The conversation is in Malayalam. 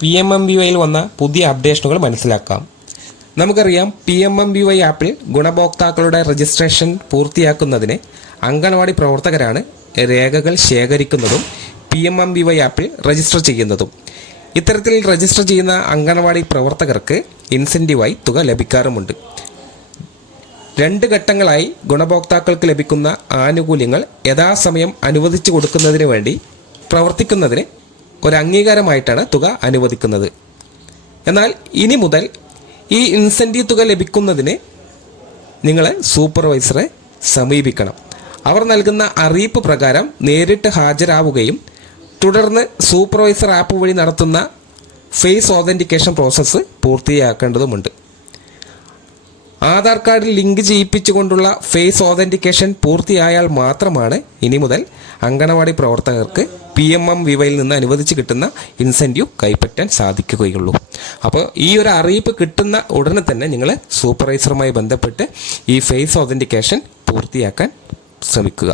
PMMBYയിൽ വന്ന പുതിയ അപ്ഡേഷനുകൾ മനസ്സിലാക്കാം. നമുക്കറിയാം, PMMBY ആപ്പിൽ ഗുണഭോക്താക്കളുടെ രജിസ്ട്രേഷൻ പൂർത്തിയാക്കുന്നതിന് അംഗനവാടി പ്രവർത്തകരാണ് രേഖകൾ ശേഖരിക്കുന്നതും PMMBY ആപ്പിൽ രജിസ്റ്റർ ചെയ്യുന്നതും. ഇത്തരത്തിൽ രജിസ്റ്റർ ചെയ്യുന്ന അംഗനവാടി പ്രവർത്തകർക്ക് ഇൻസെൻറ്റീവായി തുക ലഭിക്കാറുമുണ്ട്. 2 ഘട്ടങ്ങളായി ഗുണഭോക്താക്കൾക്ക് ലഭിക്കുന്ന ആനുകൂല്യങ്ങൾ യഥാസമയം അനുവദിച്ചു കൊടുക്കുന്നതിന് വേണ്ടി പ്രവർത്തിക്കുന്നതിന് ഒരു അംഗീകാരമായിട്ടാണ് തുക അനുവദിക്കുന്നത്. എന്നാൽ ഇനി മുതൽ ഈ ഇൻസെൻറ്റീവ് തുക ലഭിക്കുന്നതിന് നിങ്ങൾ സൂപ്പർവൈസറെ സമീപിക്കണം. അവർ നൽകുന്ന അറിയിപ്പ് പ്രകാരം നേരിട്ട് ഹാജരാവുകയും തുടർന്ന് സൂപ്പർവൈസർ ആപ്പ് വഴി നടത്തുന്ന ഫേസ് ഓതൻറ്റിക്കേഷൻ പ്രോസസ്സ് പൂർത്തിയാക്കേണ്ടതുമുണ്ട്. ആധാർ കാർഡിൽ ലിങ്ക് ചെയ്യിപ്പിച്ചുകൊണ്ടുള്ള ഫേസ് ഓതൻറ്റിക്കേഷൻ പൂർത്തിയായാൽ മാത്രമാണ് ഇനി മുതൽ അംഗനവാടി പ്രവർത്തകർക്ക് PMMBYയിൽ നിന്ന് അനുവദിച്ച് കിട്ടുന്ന ഇൻസെൻറ്റീവ് കൈപ്പറ്റാൻ സാധിക്കുകയുള്ളൂ. അപ്പോൾ ഈ ഒരു അറിയിപ്പ് കിട്ടുന്ന ഉടനെ തന്നെ നിങ്ങൾ സൂപ്പർവൈസറുമായി ബന്ധപ്പെട്ട് ഈ ഫേസ് ഓതൻറ്റിക്കേഷൻ പൂർത്തിയാക്കാൻ ശ്രമിക്കുക.